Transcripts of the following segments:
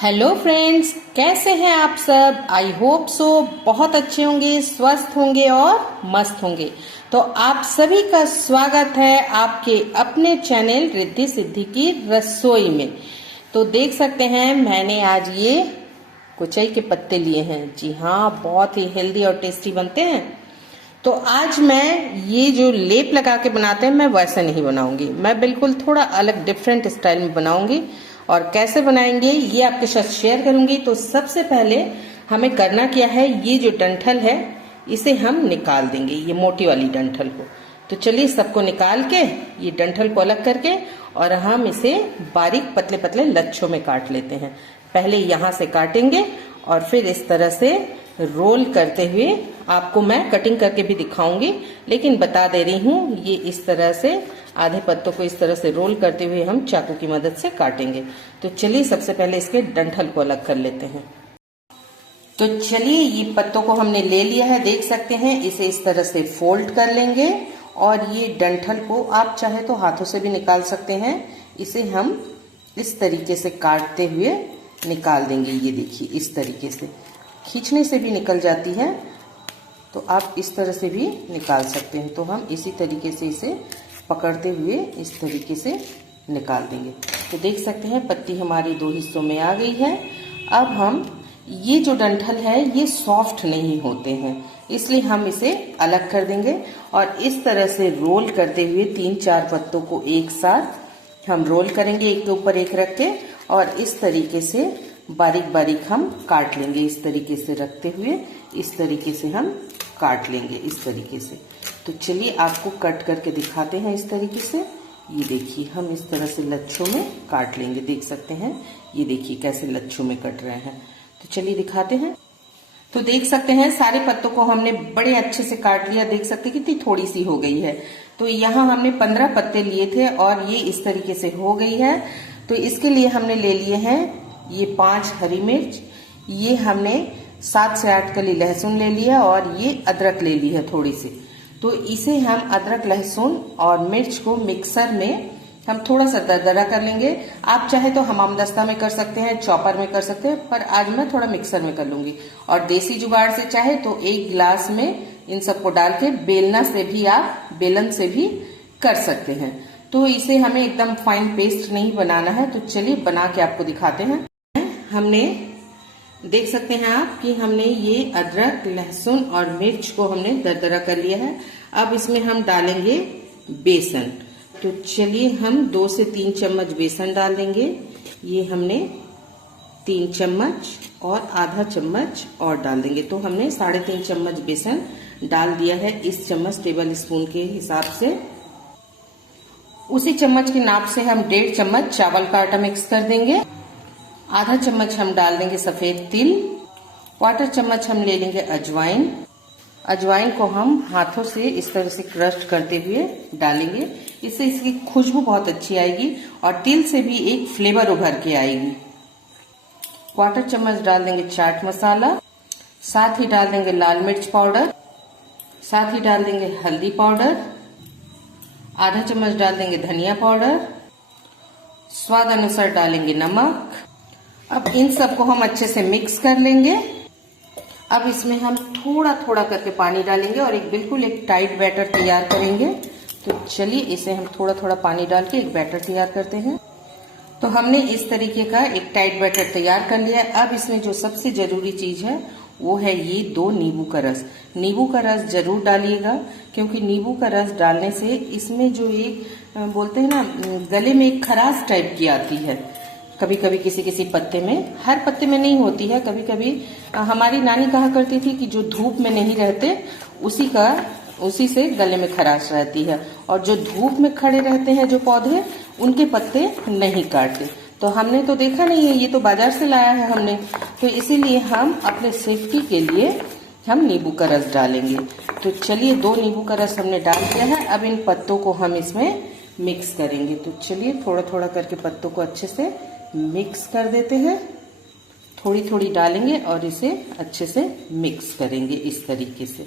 Hello friends, कैसे हैं आप सब। आई होप सो बहुत अच्छे होंगे, स्वस्थ होंगे और मस्त होंगे। तो आप सभी का स्वागत है आपके अपने चैनल रिद्धि सिद्धि की रसोई में। तो देख सकते हैं मैंने आज ये कुचई के पत्ते लिए हैं। जी हाँ, बहुत ही हेल्दी और टेस्टी बनते हैं। तो आज मैं ये जो लेप लगा के बनाते हैं मैं वैसे नहीं बनाऊंगी, मैं बिल्कुल थोड़ा अलग डिफरेंट स्टाइल में बनाऊंगी। और कैसे बनाएंगे ये आपके साथ शेयर करूंगी। तो सबसे पहले हमें करना क्या है, ये जो डंठल है इसे हम निकाल देंगे, ये मोटी वाली डंठल को। तो चलिए सबको निकाल के ये डंठल को अलग करके और हम इसे बारीक पतले पतले लच्छों में काट लेते हैं। पहले यहाँ से काटेंगे और फिर इस तरह से रोल करते हुए आपको मैं कटिंग करके भी दिखाऊंगी, लेकिन बता दे रही हूँ ये इस तरह से आधे पत्तों को इस तरह से रोल करते हुए हम चाकू की मदद से काटेंगे। तो चलिए सबसे पहले इसके डंठल को अलग कर लेते हैं। तो चलिए ये पत्तों को हमने ले लिया है, देख सकते हैं। इसे इस तरह से फोल्ड कर लेंगे और ये डंठल को आप चाहे तो हाथों से भी निकाल सकते हैं। इसे हम इस तरीके से काटते हुए निकाल देंगे। ये देखिए इस तरीके से खींचने से भी निकल जाती है, तो आप इस तरह से भी निकाल सकते हैं। तो हम इसी तरीके से इसे पकड़ते हुए इस तरीके से निकाल देंगे। तो देख सकते हैं पत्ती हमारी दो हिस्सों में आ गई है। अब हम ये जो डंठल है ये सॉफ्ट नहीं होते हैं, इसलिए हम इसे अलग कर देंगे और इस तरह से रोल करते हुए 3-4 पत्तों को एक साथ हम रोल करेंगे, एक के ऊपर एक रख के, और इस तरीके से बारीक बारीक हम काट लेंगे। इस तरीके से रखते हुए इस तरीके से हम काट लेंगे इस तरीके से। तो चलिए आपको कट करके दिखाते हैं इस तरीके से। ये देखिए हम इस तरह से लच्छों में काट लेंगे, देख सकते हैं। ये देखिए कैसे लच्छों में कट रहे हैं। तो चलिए दिखाते हैं। तो देख सकते हैं सारे पत्तों को हमने बड़े अच्छे से काट लिया, देख सकते हैं कितनी थोड़ी सी हो गई है। तो यहाँ हमने 15 पत्ते लिए थे और ये इस तरीके से हो गई है। तो इसके लिए हमने ले लिए हैं ये 5 हरी मिर्च, ये हमने 7 से 8 कली लहसुन ले लिया और ये अदरक ले ली है थोड़ी सी। तो इसे हम अदरक लहसुन और मिर्च को मिक्सर में हम थोड़ा सा दरदरा कर लेंगे। आप चाहे तो हमामदस्ता में कर सकते हैं, चॉपर में कर सकते हैं, पर आज मैं थोड़ा मिक्सर में कर लूंगी। और देसी जुगाड़ से चाहे तो 1 गिलास में इन सबको डाल के बेलना से भी आप बेलन से भी कर सकते हैं। तो इसे हमें एकदम फाइन पेस्ट नहीं बनाना है। तो चलिए बना के आपको दिखाते हैं। हमने देख सकते हैं आप कि हमने ये अदरक लहसुन और मिर्च को हमने दरदरा कर लिया है। अब इसमें हम डालेंगे बेसन। तो चलिए हम 2 से 3 चम्मच बेसन डाल देंगे। ये हमने 3 चम्मच और आधा चम्मच और डाल देंगे। तो हमने 3.5 चम्मच बेसन डाल दिया है इस चम्मच टेबल स्पून के हिसाब से। उसी चम्मच के नाप से हम 1.5 चम्मच चावल का आटा मिक्स कर देंगे। आधा चम्मच हम डाल देंगे सफेद तिल, 1/4 चम्मच हम ले लेंगे अजवाइन। अजवाइन को हम हाथों से इस तरह से क्रश करते हुए डालेंगे, इससे इसकी खुशबू बहुत अच्छी आएगी और तिल से भी एक फ्लेवर उभर के आएगी। 1/4 चम्मच डाल देंगे चाट मसाला, साथ ही डाल देंगे लाल मिर्च पाउडर, साथ ही डाल देंगे हल्दी पाउडर, आधा चम्मच डाल देंगे धनिया पाउडर, स्वाद अनुसार डालेंगे नमक। अब इन सबको हम अच्छे से मिक्स कर लेंगे। अब इसमें हम थोड़ा थोड़ा करके पानी डालेंगे और बिल्कुल एक टाइट बैटर तैयार करेंगे। तो चलिए इसे हम थोड़ा थोड़ा पानी डाल के एक बैटर तैयार करते हैं। तो हमने इस तरीके का एक टाइट बैटर तैयार कर लिया। अब इसमें जो सबसे जरूरी चीज है वो है ये 2 नींबू का रस। नींबू का रस जरूर डालिएगा, क्योंकि नींबू का रस डालने से इसमें जो एक बोलते हैं ना गले में एक खराश टाइप की आती है कभी कभी किसी किसी पत्ते में, हर पत्ते में नहीं होती है। कभी कभी हमारी नानी कहा करती थी कि जो धूप में नहीं रहते उसी से गले में खराश रहती है, और जो धूप में खड़े रहते हैं जो पौधे उनके पत्ते नहीं काटते। तो हमने तो देखा नहीं है, ये तो बाजार से लाया है हमने, तो इसीलिए हम अपने सेफ्टी के लिए हम नींबू का रस डालेंगे। तो चलिए 2 नींबू का रस हमने डाल दिया है। अब इन पत्तों को हम इसमें मिक्स करेंगे। तो चलिए थोड़ा थोड़ा करके पत्तों को अच्छे से मिक्स कर देते हैं। थोड़ी थोड़ी डालेंगे और इसे अच्छे से मिक्स करेंगे इस तरीके से।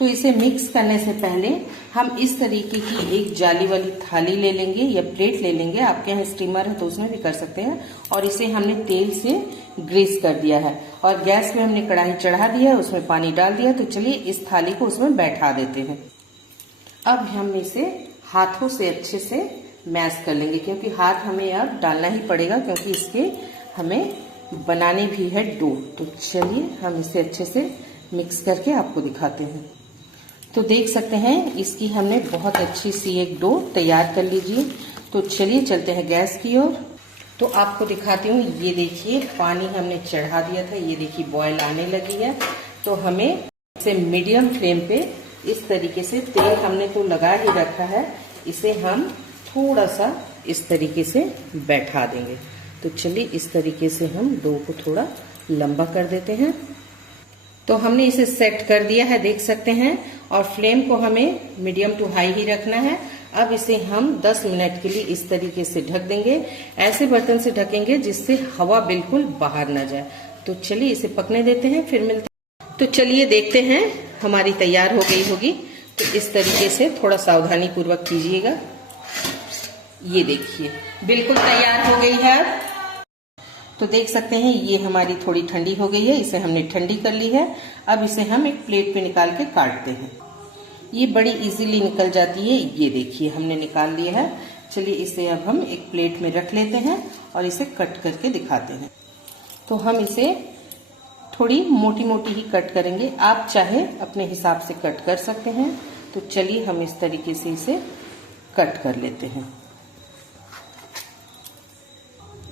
तो इसे मिक्स करने से पहले हम इस तरीके की एक जाली वाली थाली ले लेंगे या प्लेट ले लेंगे। आपके यहाँ स्टीमर है तो उसमें भी कर सकते हैं। और इसे हमने तेल से ग्रीस कर दिया है और गैस में हमने कढ़ाई चढ़ा दिया है, उसमें पानी डाल दिया। तो चलिए इस थाली को उसमें बैठा देते हैं। अब हम इसे हाथों से अच्छे से मैश कर लेंगे, क्योंकि हाथ हमें अब डालना ही पड़ेगा, क्योंकि इसके हमें बनाने भी है डो। तो चलिए हम इसे अच्छे से मिक्स करके आपको दिखाते हैं। तो देख सकते हैं इसकी हमने बहुत अच्छी सी एक डो तैयार कर लीजिए। तो चलिए चलते हैं गैस की ओर। तो आपको दिखाती हूँ, ये देखिए पानी हमने चढ़ा दिया था, ये देखिए बॉयल आने लगी है। तो हमें इसे मीडियम फ्लेम पे इस तरीके से, तेल हमने तो लगा ही रखा है, इसे हम थोड़ा सा इस तरीके से बैठा देंगे। तो चलिए इस तरीके से हम डो को थोड़ा लंबा कर देते हैं। तो हमने इसे सेट कर दिया है, देख सकते हैं, और फ्लेम को हमें मीडियम टू हाई ही रखना है। अब इसे हम 10 मिनट के लिए इस तरीके से ढक देंगे। ऐसे बर्तन से ढकेंगे जिससे हवा बिल्कुल बाहर ना जाए। तो चलिए इसे पकने देते हैं, फिर मिलते हैं। तो चलिए देखते हैं हमारी तैयार हो गई होगी। तो इस तरीके से थोड़ा सावधानी पूर्वक कीजिएगा। ये देखिए बिल्कुल तैयार हो गई है। तो देख सकते हैं ये हमारी थोड़ी ठंडी हो गई है, इसे हमने ठंडी कर ली है। अब इसे हम एक प्लेट पे निकाल के काटते हैं। ये बड़ी इजीली निकल जाती है, ये देखिए हमने निकाल लिया है। चलिए इसे अब हम एक प्लेट में रख लेते हैं और इसे कट करके दिखाते हैं। तो हम इसे थोड़ी मोटी मोटी ही कट करेंगे, आप चाहे अपने हिसाब से कट कर सकते हैं। तो चलिए हम इस तरीके से इसे कट कर लेते हैं।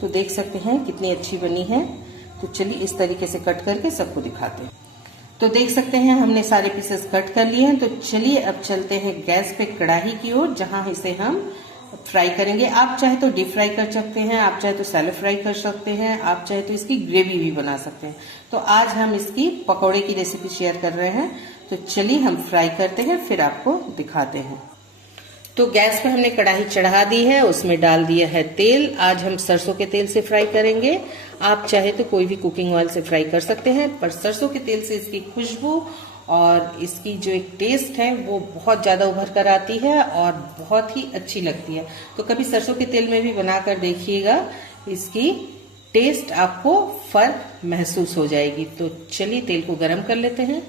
तो देख सकते हैं कितनी अच्छी बनी है। तो चलिए इस तरीके से कट करके सबको दिखाते हैं। तो देख सकते हैं हमने सारे पीसेस कट कर लिए हैं। तो चलिए अब चलते हैं गैस पे कढ़ाई की ओर, जहां इसे हम फ्राई करेंगे। आप चाहे तो डीप फ्राई कर सकते हैं, आप चाहे तो सैलो फ्राई कर सकते हैं, आप चाहे तो इसकी ग्रेवी भी बना सकते हैं। तो आज हम इसकी पकौड़े की रेसिपी शेयर कर रहे हैं। तो चलिए हम फ्राई करते हैं, फिर आपको दिखाते हैं। तो गैस पे हमने कढ़ाई चढ़ा दी है, उसमें डाल दिया है तेल। आज हम सरसों के तेल से फ्राई करेंगे। आप चाहे तो कोई भी कुकिंग ऑयल से फ्राई कर सकते हैं, पर सरसों के तेल से इसकी खुशबू और इसकी जो एक टेस्ट है वो बहुत ज्यादा उभर कर आती है और बहुत ही अच्छी लगती है। तो कभी सरसों के तेल में भी बनाकर देखिएगा, इसकी टेस्ट आपको फर्क महसूस हो जाएगी। तो चलिए तेल को गरम कर लेते हैं।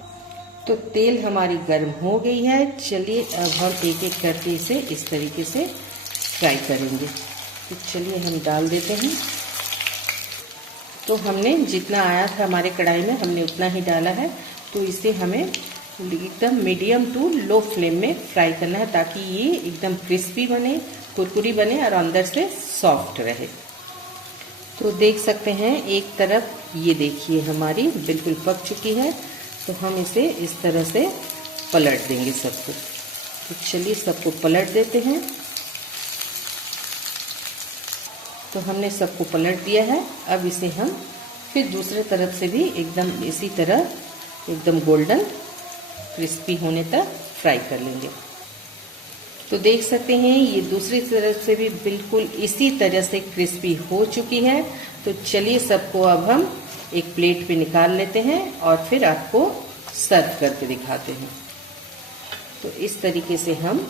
तो तेल हमारी गर्म हो गई है। चलिए अब हम एक एक करके इसे इस तरीके से फ्राई करेंगे। तो चलिए हम डाल देते हैं। तो हमने जितना आया था हमारे कढ़ाई में हमने उतना ही डाला है। तो इसे हमें एकदम मीडियम टू लो फ्लेम में फ्राई करना है, ताकि ये एकदम क्रिस्पी बने, कुरकुरी बने और अंदर से सॉफ्ट रहे। तो देख सकते हैं एक तरफ ये देखिए हमारी बिल्कुल पक चुकी है। तो हम इसे इस तरह से पलट देंगे सबको। तो चलिए सबको पलट देते हैं। तो हमने सबको पलट दिया है। अब इसे हम फिर दूसरे तरफ से भी एकदम इसी तरह एकदम गोल्डन क्रिस्पी होने तक फ्राई कर लेंगे। तो देख सकते हैं ये दूसरी तरफ से भी बिल्कुल इसी तरह से क्रिस्पी हो चुकी है। तो चलिए सबको अब हम एक प्लेट पे निकाल लेते हैं और फिर आपको सर्व करके दिखाते हैं। तो इस तरीके से हम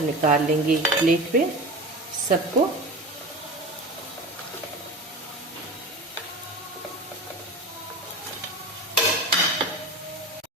निकाल लेंगे एक प्लेट पे सबको।